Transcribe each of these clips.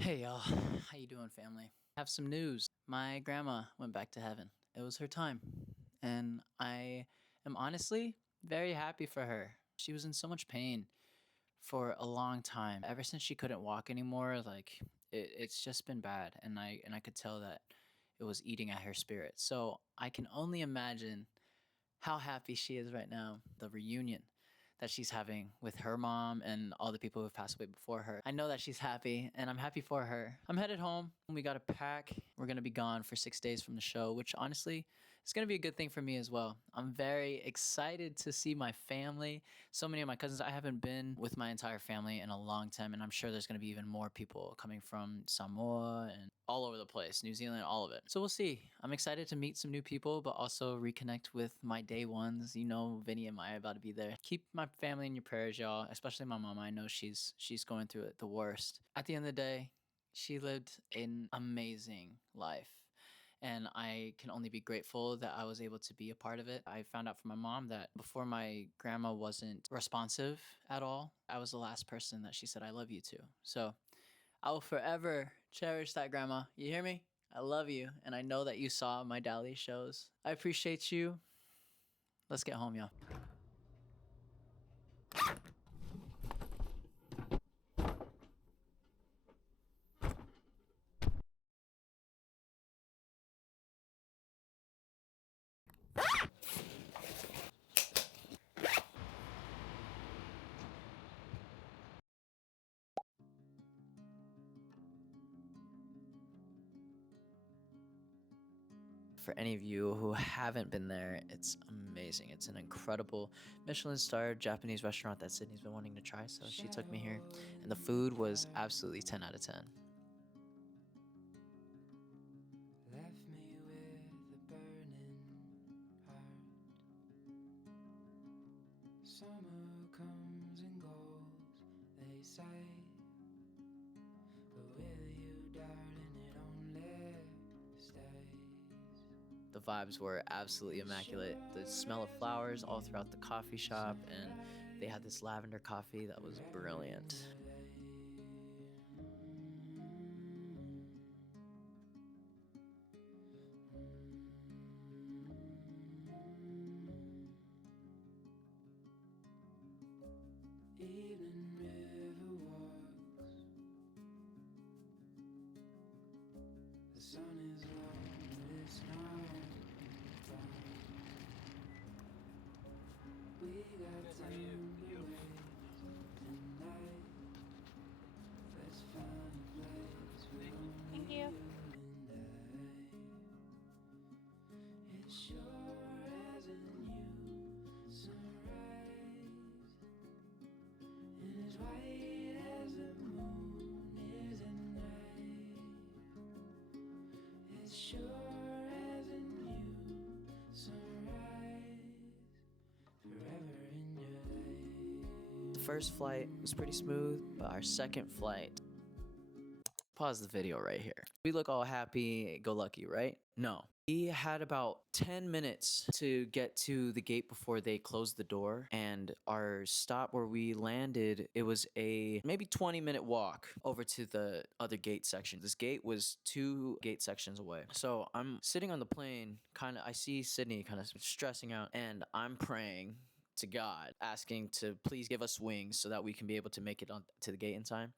Hey y'all, how you doing, family? I have some news. My grandma went back to heaven. It was her time, and I am honestly very happy for her. She was in so much pain for a long time. Ever since she couldn't walk anymore, it's just been bad, and I could tell that it was eating at her spirit. So I can only imagine how happy she is right now. The reunion that she's having with her mom and all the people who have passed away before her. I know that she's happy, and I'm happy for her. I'm headed home. We got to pack. We're going to be gone for 6 days from the show, which honestly is going to be a good thing for me as well. I'm very excited to see my family. So many of my cousins, I haven't been with my entire family in a long time, and I'm sure there's going to be even more people coming from Samoa and all over the place, New Zealand, all of it. So we'll see. I'm excited to meet some new people, but also reconnect with my day ones. You know, Vinny and Maya about to be there. Keep my family in your prayers, y'all, especially my mom. I know she's going through it the worst. At the end of the day, she lived an amazing life, and I can only be grateful that I was able to be a part of it. I found out from my mom that before my grandma wasn't responsive at all, I was the last person that she said I love you to. So I will forever cherish that, grandma. You hear me? I love you, and I know that you saw my Dali shows. I appreciate you. Let's get home, y'all. For any of you who haven't been there, it's amazing. It's an incredible Michelin-starred Japanese restaurant that Sydney's been wanting to try, so she took me here, and the food was absolutely 10 out of 10. Left me with a burning heart. Summer comes and goes, they say, but with you, darling, it only stays. The vibes were absolutely immaculate. The smell of flowers all throughout the coffee shop, and they had this lavender coffee that was brilliant. Evening river walks. The sun is low, but it's not gone. We got time to waste tonight. Let's find a place where only Thank you you. and I. It's sure as a new sunrise, and as white as the moon is at night. It's sure as a new sunrise, forever in your life. The first flight was pretty smooth, but our second flight... Pause the video right here. We look all happy, go lucky, right? No. We had about 10 minutes to get to the gate before they closed the door, and our stop where we landed, it was a maybe 20-minute walk over to the other gate section. This gate was 2 gate sections away. So I'm sitting on the plane, I see Sydney kind of stressing out, and I'm praying to God, asking to please give us wings so that we can be able to make it on to the gate in time.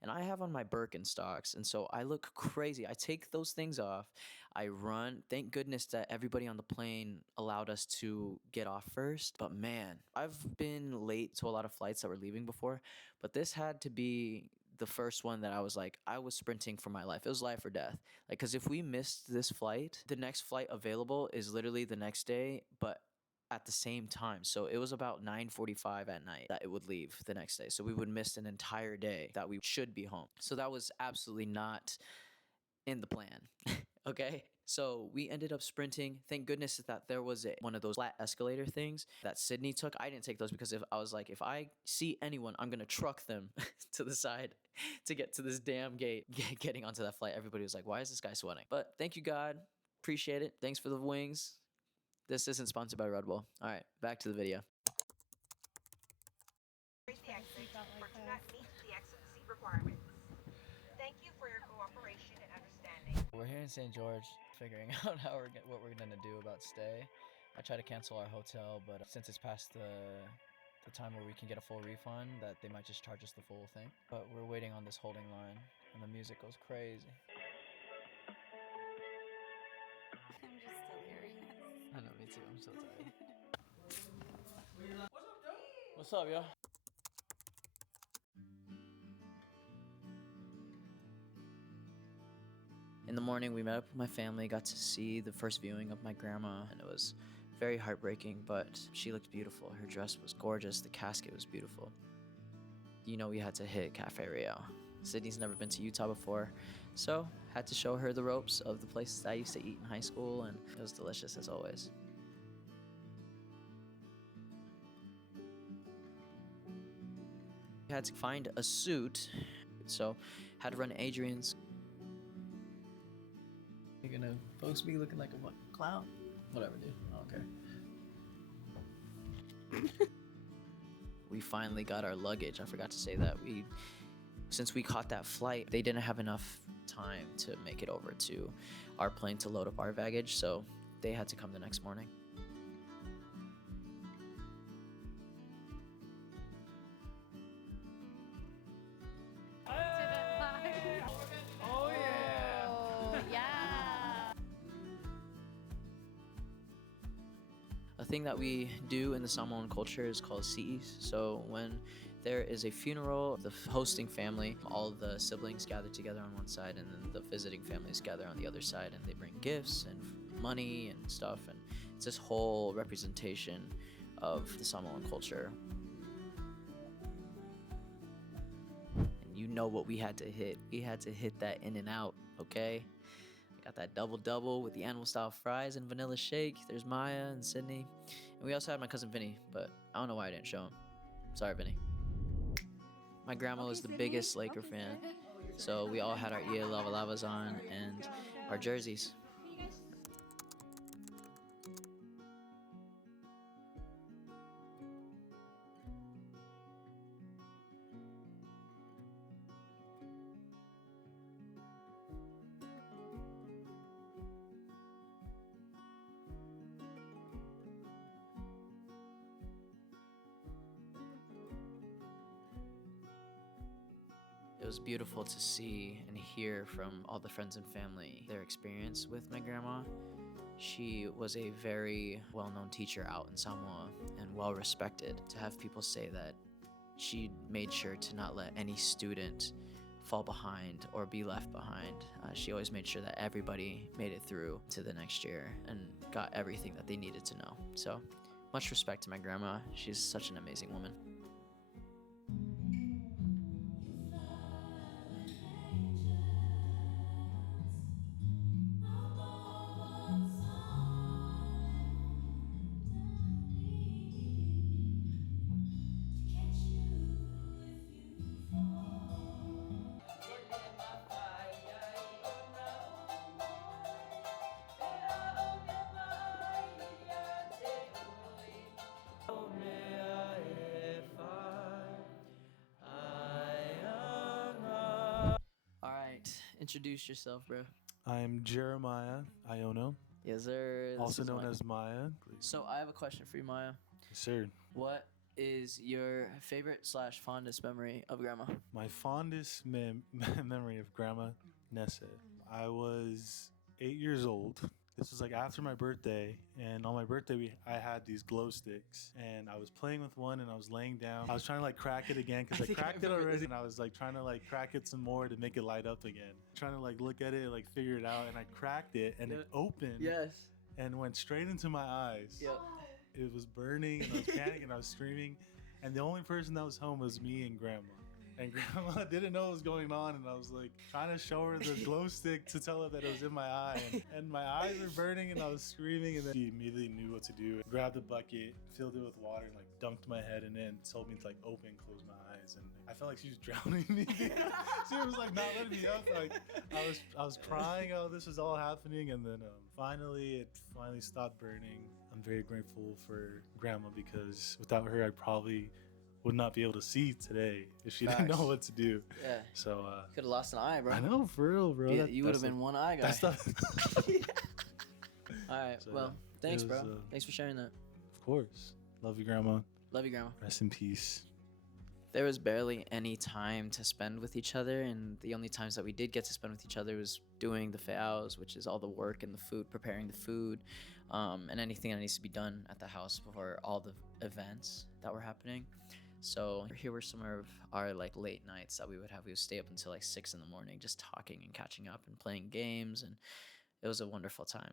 And I have on my Birkenstocks, and so I look crazy. I take those things off, I run. Thank goodness that everybody on the plane allowed us to get off first. But man, I've been late to a lot of flights that were leaving before, but this had to be the first one that I was sprinting for my life. It was life or death. Like, because if we missed this flight, the next flight available is literally the next day, but at the same time. So it was about 9:45 at night that it would leave the next day. So we would miss an entire day that we should be home. So that was absolutely not in the plan. Okay? So we ended up sprinting. Thank goodness that there was one of those flat escalator things that Sydney took. I didn't take those because if I see anyone, I'm going to truck them to the side to get to this damn gate. Getting onto that flight, everybody was like, why is this guy sweating? But thank you, God. Appreciate it. Thanks for the wings. This isn't sponsored by Red Bull. All right, back to the video. The exit or do not meet the exit seat requirements. Thank you for your We're here in St. George, figuring out what we're gonna do about stay. I tried to cancel our hotel, but since it's past the time where we can get a full refund, that they might just charge us the full thing. But we're waiting on this holding line, and the music goes crazy. I'm just delirious. I know, me too. I'm so tired. What's up, Joe? What's up, yo? In the morning, we met up with my family, got to see the first viewing of my grandma, and it was very heartbreaking, but she looked beautiful. Her dress was gorgeous. The casket was beautiful. You know, we had to hit Cafe Rio. Sydney's never been to Utah before, so had to show her the ropes of the places I used to eat in high school, and it was delicious as always. We had to find a suit, so had to run Adrian's. You're gonna post me looking like a what, clown? Whatever, dude. I don't care. We finally got our luggage. I forgot to say that. Since we caught that flight, they didn't have enough time to make it over to our plane to load up our baggage, so they had to come the next morning. Oh yeah. A thing that we do in the Samoan culture is called si'is. So when there is a funeral, the hosting family, all the siblings gather together on one side, and then the visiting families gather on the other side, and they bring gifts and money and stuff, and it's this whole representation of the Samoan culture. And you know what we had to hit. We had to hit that in and out, okay? I got that double with the animal style fries and vanilla shake. There's Maya and Sydney. And we also had my cousin Vinny, but I don't know why I didn't show him. Sorry, Vinny. My grandma was the biggest Laker fan, so we all had our Ia Lava Lavas on and our jerseys. It was beautiful to see and hear from all the friends and family their experience with my grandma. She was a very well-known teacher out in Samoa and well-respected. To have people say that she made sure to not let any student fall behind or be left behind. She always made sure that everybody made it through to the next year and got everything that they needed to know. So much respect to my grandma. She's such an amazing woman. All right, introduce yourself, bro. I'm Jeremiah Iono, Yes, sir. This also is known Mike. as Maya. So I have a question for you, Maya. Yes, sir. What is your favorite / fondest memory of grandma? My fondest memory of Grandma Nessa. I was 8 years old. This was like after my birthday, and on my birthday I had these glow sticks, and I was playing with one, and I was laying down. I was trying to like crack it again because I think I cracked it remember already, this. and I was like trying to like crack it some more to make it light up again. Trying to like look at it, like figure it out, and I cracked it, and it opened Yes. and went straight into my eyes. Yep. It was burning, and I was panicking, and I was screaming, and the only person that was home was me and Grandma. And Grandma didn't know what was going on, and I was like trying to show her the glow stick to tell her that it was in my eye, and my eyes were burning, and I was screaming, and then she immediately knew what to do. Grabbed a bucket, filled it with water, and like dunked my head in it, and told me to like open, close my eyes, and I felt like she was drowning me. She was like not letting me up. Like I was crying. Oh, this is all happening, and then finally it stopped burning. I'm very grateful for Grandma because without her, I probably would not be able to see today if she didn't know Facts. what to do. Yeah. So Could have lost an eye, bro. I know, for real, bro. Yeah, you would have been one eye guy. That stuff. All right. So, well, yeah, thanks, it was, bro. Thanks for sharing that. Of course. Love you, Grandma. Love you, Grandma. Rest in peace. There was barely any time to spend with each other, and the only times that we did get to spend with each other was doing the feaos, which is all the work and the food, preparing the food, and anything that needs to be done at the house for all the events that were happening. So here were some of our like late nights that we would have. We would stay up until like 6 in the morning, just talking and catching up and playing games, and it was a wonderful time.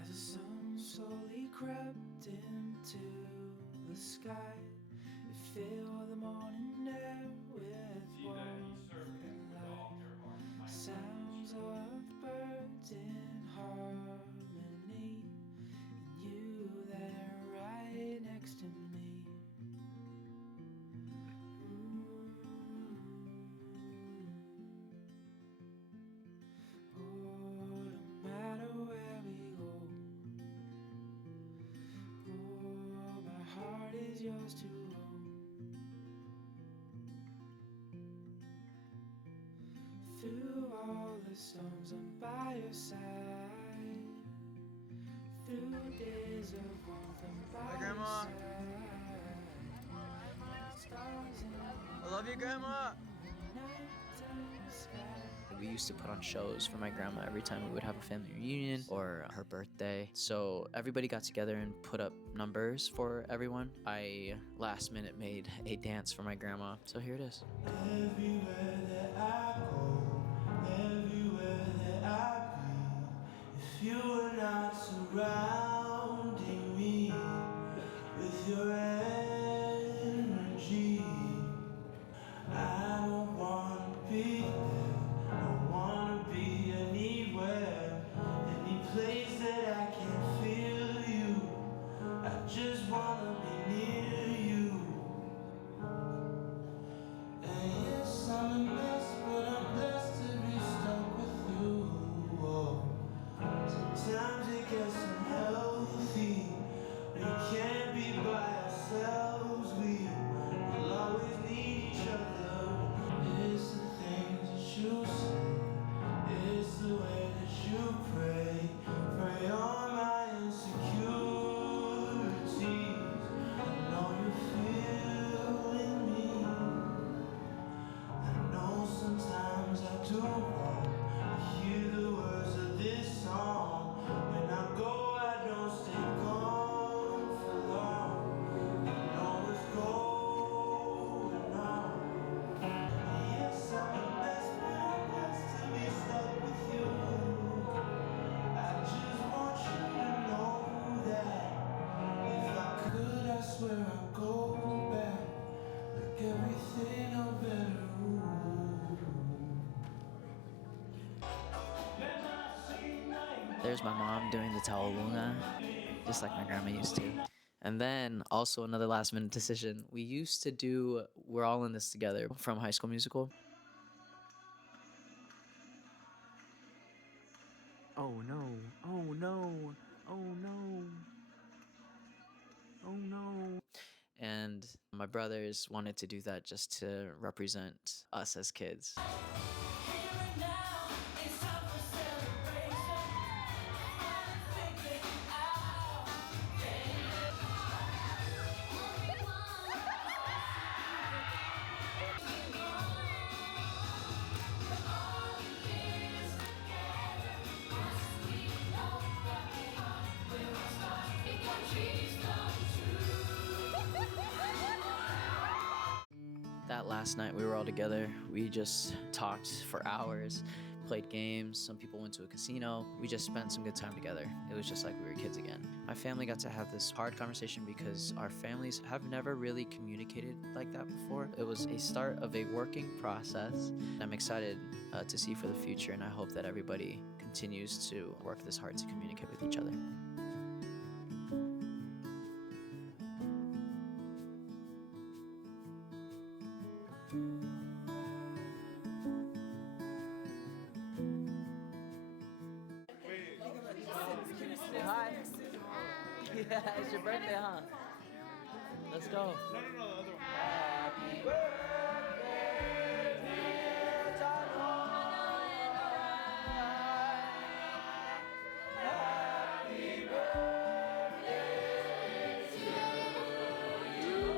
As the sun slowly crept into the sky, it filled the morning air with warmth and light. Sounds of birds in harmony, and you there right next to me. Oh, no matter where we go, oh, my heart is yours to hold. Through all the storms, I'm by your side. Through days of warmth, I'm by Hi, Grandma. your side. Stars in I love you, Grandma. the nighttime sky. We used to put on shows for my grandma every time we would have a family reunion or her birthday. So everybody got together and put up numbers for everyone. I last minute made a dance for my grandma. So here it is. Everywhere that I go, everywhere that I be, if you were not surrounding me with your energy, I don't wanna be there. I wanna be anywhere, any place that I can feel you. I just wanna be near you. And yes, I'm a mess, but I'm blessed to be stuck with you. Oh, sometimes it gets unhealthy. We can't be by ourselves. We will always need each other. It's the things that you say. It's the way that you pray. Pray on my insecurities. I know you feel in me. I know sometimes I do wrong. I hear the words of this song. When I go, I don't stay gone for long. I know what's going on. Yes, I'm a mess, but I'm blessed to be stuck with you. I just want you to know that if I could, I swear I'd go back. Like everything I better. There's my mom doing the tawalunga, just like my grandma used to. And then also another last minute decision. We used to do We're All in This Together from High School Musical. Oh no, oh no, oh no, oh no. And my brothers wanted to do that just to represent us as kids. That last night we were all together, we just talked for hours, played games. Some people went to a casino. We just spent some good time together. It was just like we were kids again. My family got to have this hard conversation because our families have never really communicated like that before. It was a start of a working process. I'm excited to see for the future, and I hope that everybody continues to work this hard to communicate with each other. Hi. Yeah, it's your birthday, huh? Let's go. No, the other one. Happy birthday, dear Tano. Happy birthday to you.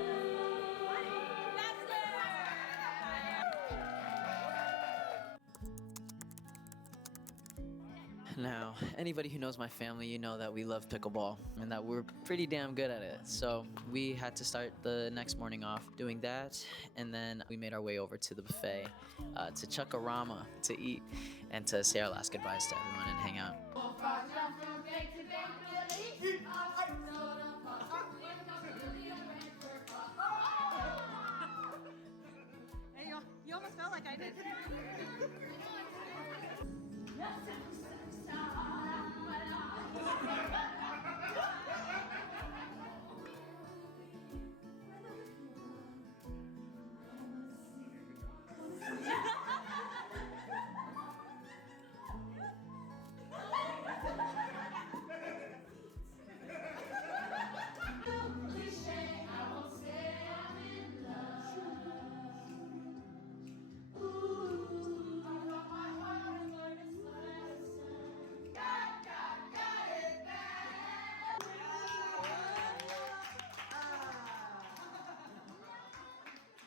Now, anybody who knows my family, you know that we love pickleball and that we're pretty damn good at it. So we had to start the next morning off doing that, and then we made our way over to the buffet to Chuckarama to eat and to say our last goodbyes to everyone and hang out. Hey, you almost felt like I did.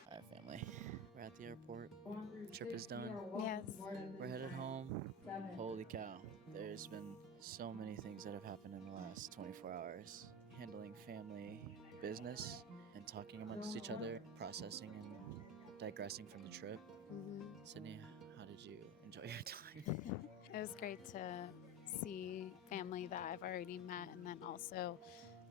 All right, family. We're at the airport. Trip is done. Yes. We're headed home. Holy cow. There's been so many things that have happened in the last 24 hours. Handling family business and talking amongst each other, processing and digressing from the trip. Sydney, how did you enjoy your time? It was great to see family that I've already met, and then also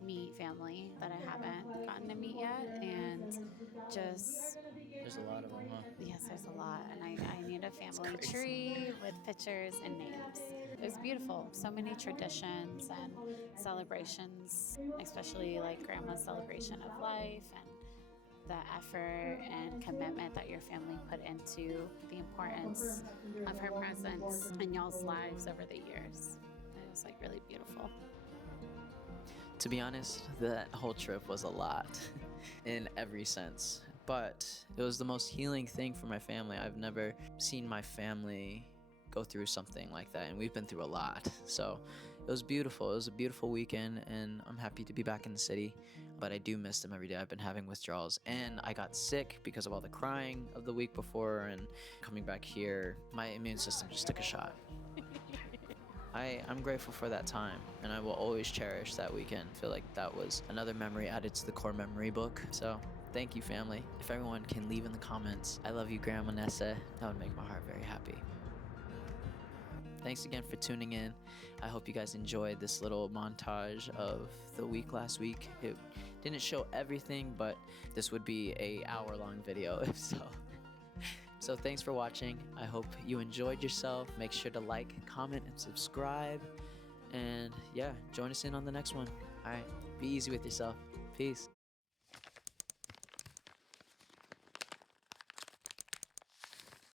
meet family that I haven't gotten to meet yet, and just There's a lot of them, huh? yes, there's a lot, and I need a family crazy. tree with pictures and names. It was beautiful. So many traditions and celebrations, especially like grandma's celebration of life and the effort and commitment that your family put into the importance of her presence in y'all's lives over the years. It was like really beautiful. To be honest, that whole trip was a lot in every sense, but it was the most healing thing for my family. I've never seen my family go through something like that, and we've been through a lot. So it was beautiful. It was a beautiful weekend, and I'm happy to be back in the city, but I do miss them every day. I've been having withdrawals, and I got sick because of all the crying of the week before, and coming back here, my immune system just took a shot. I'm grateful for that time, and I will always cherish that weekend. I feel like that was another memory added to the core memory book. So thank you, family. If everyone can leave in the comments, I love you, Grandma Nessa, that would make my heart very happy. Thanks again for tuning in. I hope you guys enjoyed this little montage of the week last week. It didn't show everything, but this would be a hour-long video if so. So thanks for watching. I hope you enjoyed yourself. Make sure to like, comment, and subscribe. And yeah, join us in on the next one. All right, be easy with yourself. Peace.